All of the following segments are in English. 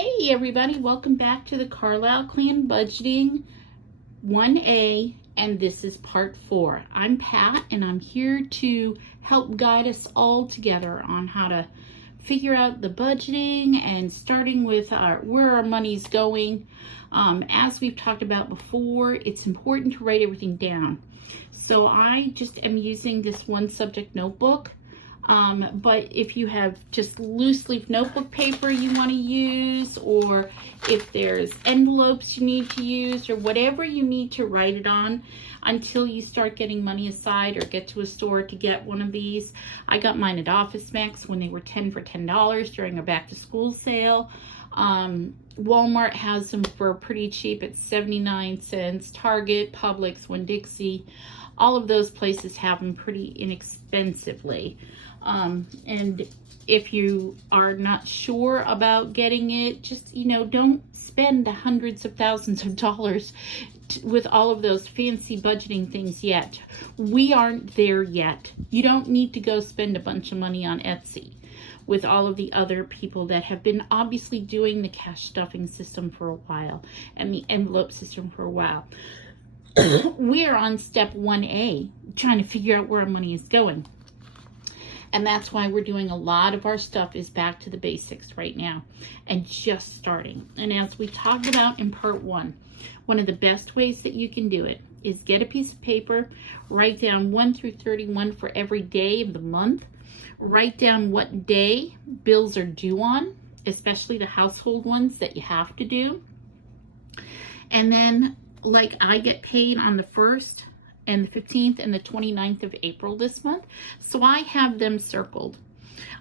Hey everybody, welcome back to the Carlisle Clan Budgeting 1A, and this is part 4. I'm Pat and I'm here to help guide us all together on how to figure out the budgeting and starting with where our money's going. As we've talked about before, it's important to write everything down. So I just am using this one subject notebook. But if you have just loose leaf notebook paper you want to use, or if there's envelopes you need to use, or whatever you need to write it on until you start getting money aside or get to a store to get one of these. I got mine at Office Max when they were 10 for $10 during a back to school sale. Walmart has them for pretty cheap at 79 cents. Target, Publix, Winn-Dixie, all of those places have them pretty inexpensively. And if you are not sure about getting it, just, don't spend hundreds of thousands of dollars with all of those fancy budgeting things yet. We aren't there yet. You don't need to go spend a bunch of money on Etsy with all of the other people that have been obviously doing the cash stuffing system for a while and the envelope system for a while. We're on step 1A, trying to figure out where our money is going. And that's why we're doing a lot of our stuff is back to the basics right now and just starting. And as we talked about in part 1, one of the best ways that you can do it is get a piece of paper, write down 1 through 31 for every day of the month, write down what day bills are due on, especially the household ones that you have to do. And then, like, I get paid on the 1st and the 15th and the 29th of April this month, so I have them circled.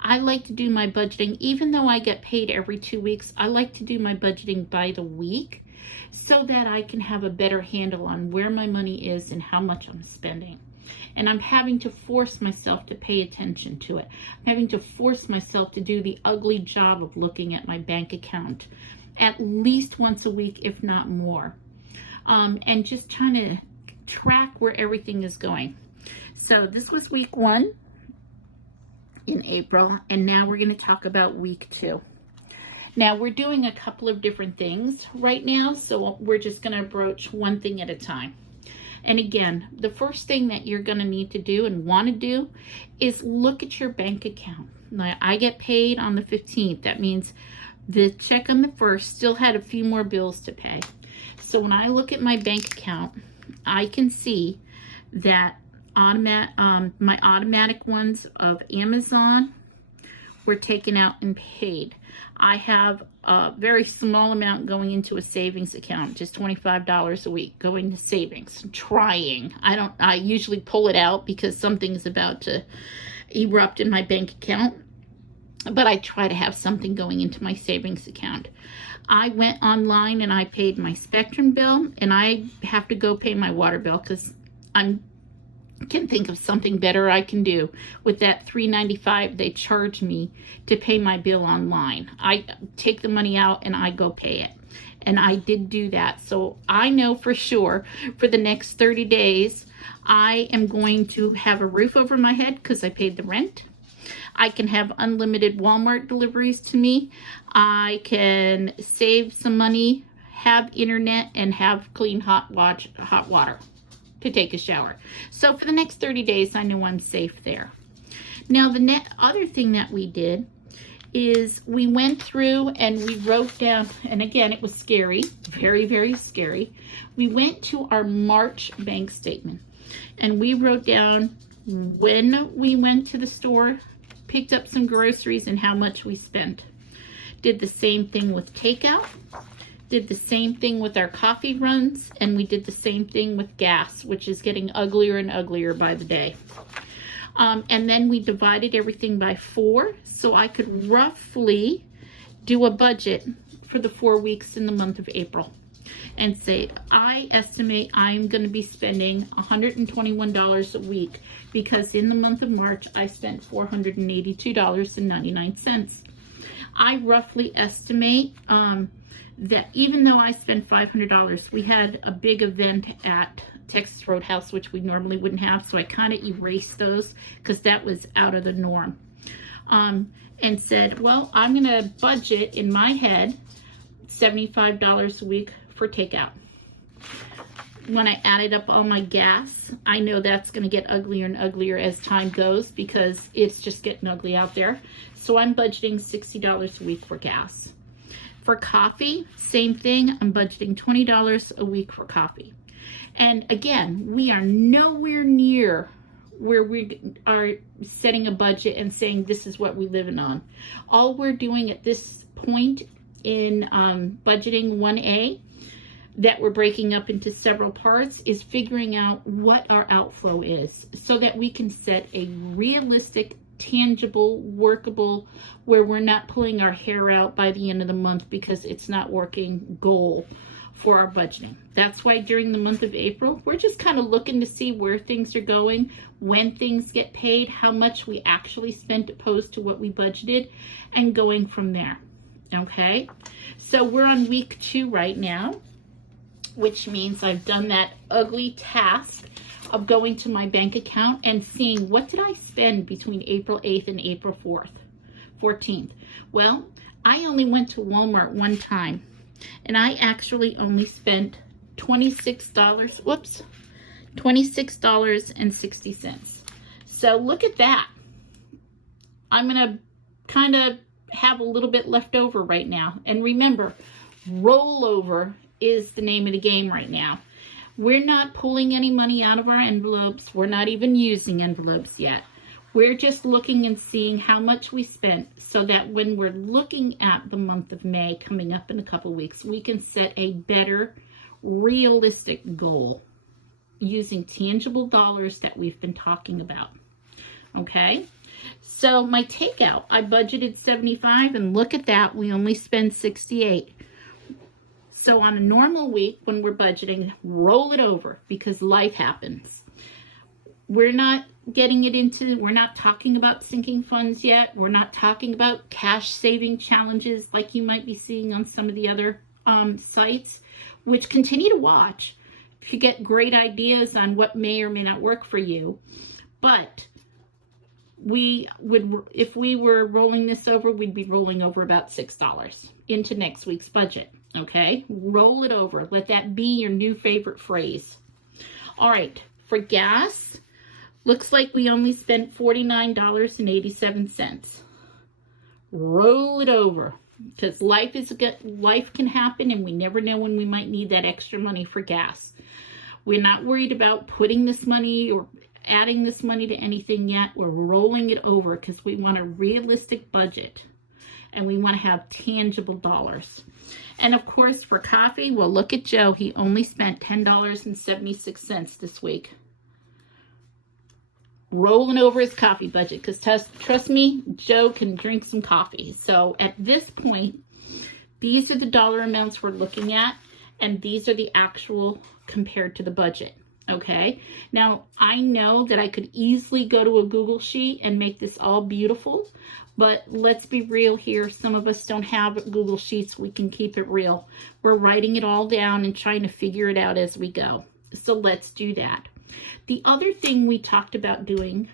I like to do my budgeting, even though I get paid every 2 weeks, I like to do my budgeting by the week so that I can have a better handle on where my money is and how much I'm spending. And I'm having to force myself to pay attention to it. I'm having to force myself to do the ugly job of looking at my bank account at least once a week, if not more. And just trying to track where everything is going. So this was week 1 in April, and now we're going to talk about week 2. Now we're doing a couple of different things right now, so we're just going to broach one thing at a time. And again, the first thing that you're going to need to do and want to do is look at your bank account. Now, I get paid on the 15th. That means the check on the 1st still had a few more bills to pay. So when I look at my bank account, I can see that my automatic ones of Amazon were taken out and paid. I have a very small amount going into a savings account, just $25 a week going to savings. I'm trying. I usually pull it out because something's about to erupt in my bank account, but I try to have something going into my savings account. I went online and I paid my Spectrum bill, and I have to go pay my water bill because I can think of something better I can do with that $3.95 they charge me to pay my bill online. I take the money out and I go pay it. And I did do that. So I know for sure for the next 30 days, I am going to have a roof over my head because I paid the rent. I can have unlimited Walmart deliveries to me. I can save some money, have internet, and have clean hot water to take a shower. So for the next 30 days, I know I'm safe there. Now, the other thing that we did is we went through and we wrote down, and again, it was scary, very, very scary. We went to our March bank statement, and we wrote down when we went to the store, picked up some groceries, and how much we spent. Did the same thing with takeout, did the same thing with our coffee runs, and we did the same thing with gas, which is getting uglier and uglier by the day. And then we divided everything by 4, so I could roughly do a budget for the 4 weeks in the month of April and say, I estimate I'm going to be spending $121 a week because in the month of March, I spent $482.99. I roughly estimate that even though I spent $500, we had a big event at Texas Roadhouse, which we normally wouldn't have, so I kind of erased those because that was out of the norm. And said, well, I'm going to budget in my head $75 a week for takeout. When I added up all my gas, I know that's going to get uglier and uglier as time goes because it's just getting ugly out there. So I'm budgeting $60 a week for gas. For coffee, same thing. I'm budgeting $20 a week for coffee. And again, we are nowhere near where we are setting a budget and saying this is what we're living on. All we're doing at this point in budgeting 1A, that we're breaking up into several parts, is figuring out what our outflow is so that we can set a realistic, tangible, workable, where we're not pulling our hair out by the end of the month because it's not working goal for our budgeting. That's why during the month of April, we're just kind of looking to see where things are going, when things get paid, how much we actually spent opposed to what we budgeted, and going from there. Okay, so we're on week 2 right now, which means I've done that ugly task of going to my bank account and seeing what did I spend between April 8th and April 14th. Well, I only went to Walmart one time, and I actually only spent $26.60. So look at that. I'm gonna kind of have a little bit left over right now. And remember, rollover is the name of the game right now. We're not pulling any money out of our envelopes. We're not even using envelopes yet. We're just looking and seeing how much we spent so that when we're looking at the month of May coming up in a couple weeks, we can set a better, realistic goal using tangible dollars that we've been talking about. Okay? So my takeout, I budgeted $75, and look at that, we only spend $68. So on a normal week when we're budgeting, roll it over because life happens. We're not we're not talking about sinking funds yet. We're not talking about cash saving challenges like you might be seeing on some of the other sites, which continue to watch if you get great ideas on what may or may not work for you. But if we were rolling this over, we'd be rolling over about $6 into next week's budget. Okay, roll it over. Let that be your new favorite phrase. All right, for gas, looks like we only spent $49.87. Roll it over because life can happen, and we never know when we might need that extra money for gas. We're not worried about putting this money or adding this money to anything yet. We're rolling it over because we want a realistic budget and we want to have tangible dollars. And of course, for coffee, well, look at Joe. He only spent $10.76 this week. Rolling over his coffee budget because trust me, Joe can drink some coffee. So at this point, these are the dollar amounts we're looking at, and these are the actual compared to the budget. Okay, now I know that I could easily go to a Google sheet and make this all beautiful, but let's be real here. Some of us don't have Google Sheets. We can keep it real. We're writing it all down and trying to figure it out as we go. So let's do that. The other thing we talked about doing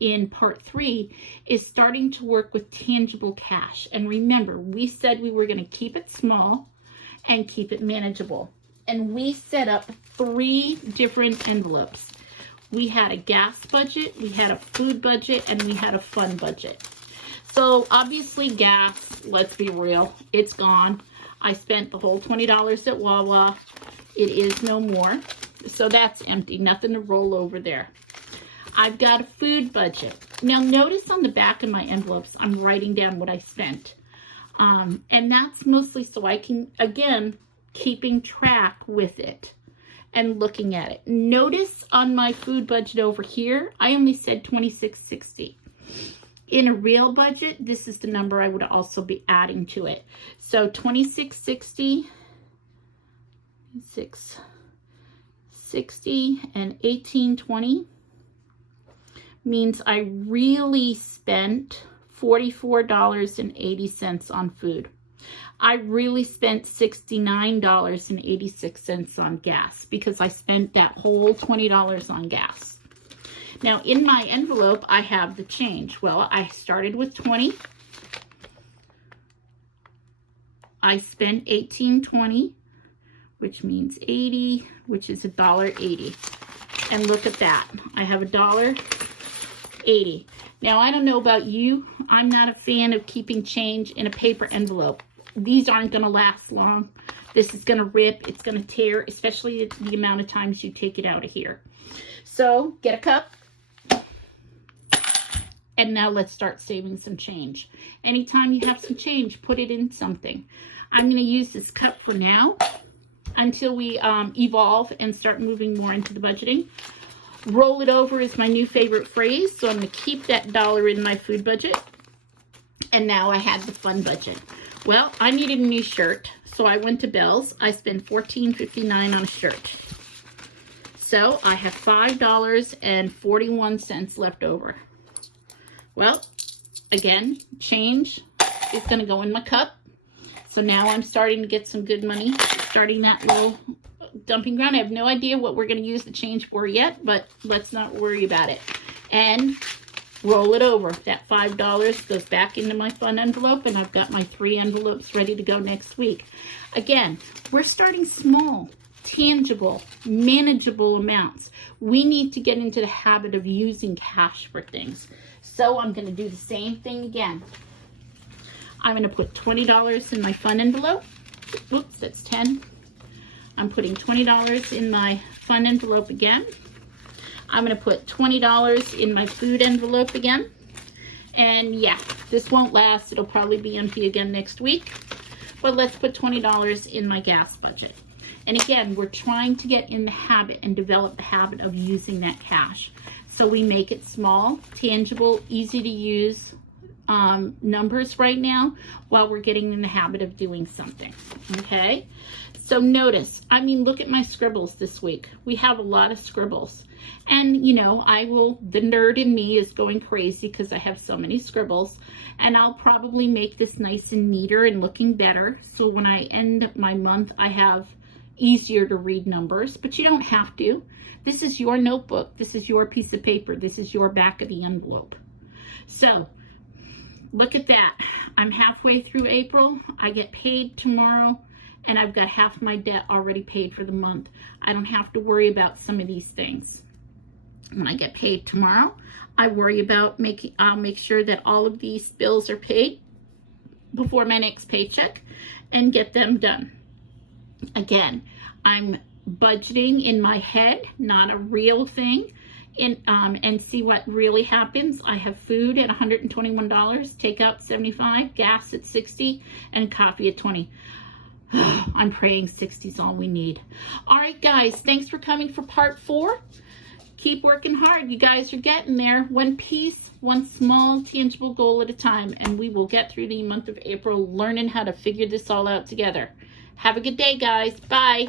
in part 3 is starting to work with tangible cash. And remember, we said we were going to keep it small and keep it manageable. And we set up 3 different envelopes. We had a gas budget, we had a food budget, and we had a fun budget. So obviously gas, let's be real, it's gone. I spent the whole $20 at Wawa. It is no more. So that's empty, nothing to roll over there. I've got a food budget. Now notice on the back of my envelopes, I'm writing down what I spent. And that's mostly so I can, again, keeping track with it and looking at it. Notice on my food budget over here, I only said $26.60. In a real budget, this is the number I would also be adding to it. So $26.60, $6.60, and $18.20 means I really spent $44.80 on food. I really spent $69.86 on gas because I spent that whole $20 on gas. Now in my envelope, I have the change. Well, I started with 20. I spent $18.20, which means 80, which is $1.80. And look at that. I have $1.80. Now, I don't know about you. I'm not a fan of keeping change in a paper envelope. These aren't going to last long. This is going to rip. It's going to tear, especially the amount of times you take it out of here. So, get a cup. And now let's start saving some change. Anytime you have some change, put it in something. I'm going to use this cup for now until we evolve and start moving more into the budgeting. Roll it over is my new favorite phrase, so I'm going to keep that dollar in my food budget. And now I have the fun budget. Well, I needed a new shirt, so I went to Belle's. I spent $14.59 on a shirt. So I have $5.41 left over. Well, again, change is going to go in my cup. So now I'm starting to get some good money, starting that little dumping ground. I have no idea what we're going to use the change for yet, but let's not worry about it. And roll it over. That $5 goes back into my fun envelope, and I've got my 3 envelopes ready to go next week. Again, we're starting small, tangible, manageable amounts. We need to get into the habit of using cash for things. So I'm going to do the same thing again. I'm going to put $20 in my fun envelope. Oops, that's 10. I'm putting $20 in my fun envelope again. I'm going to put $20 in my food envelope again. And yeah, this won't last. It'll probably be empty again next week. But let's put $20 in my gas budget. And again, we're trying to get in the habit and develop the habit of using that cash. So we make it small, tangible, easy to use numbers right now while we're getting in the habit of doing something. Okay? So notice, look at my scribbles this week. We have a lot of scribbles. And, the nerd in me is going crazy because I have so many scribbles. And I'll probably make this nice and neater and looking better. So when I end my month, I have easier to read numbers. But you don't have to. This is your notebook. This is your piece of paper. This is your back of the envelope. So, look at that. I'm halfway through April. I get paid tomorrow. And I've got half my debt already paid for the month. I don't have to worry about some of these things. When I get paid tomorrow, I worry about I'll make sure that all of these bills are paid before my next paycheck and get them done. Again, I'm budgeting in my head, not a real thing, and see what really happens. I have food at $121, takeout $75, gas at $60, and coffee at $20. I'm praying 60 is all we need. All right, guys, thanks for coming for part 4. Keep working hard. You guys are getting there. One piece, one small, tangible goal at a time, and we will get through the month of April learning how to figure this all out together. Have a good day, guys. Bye.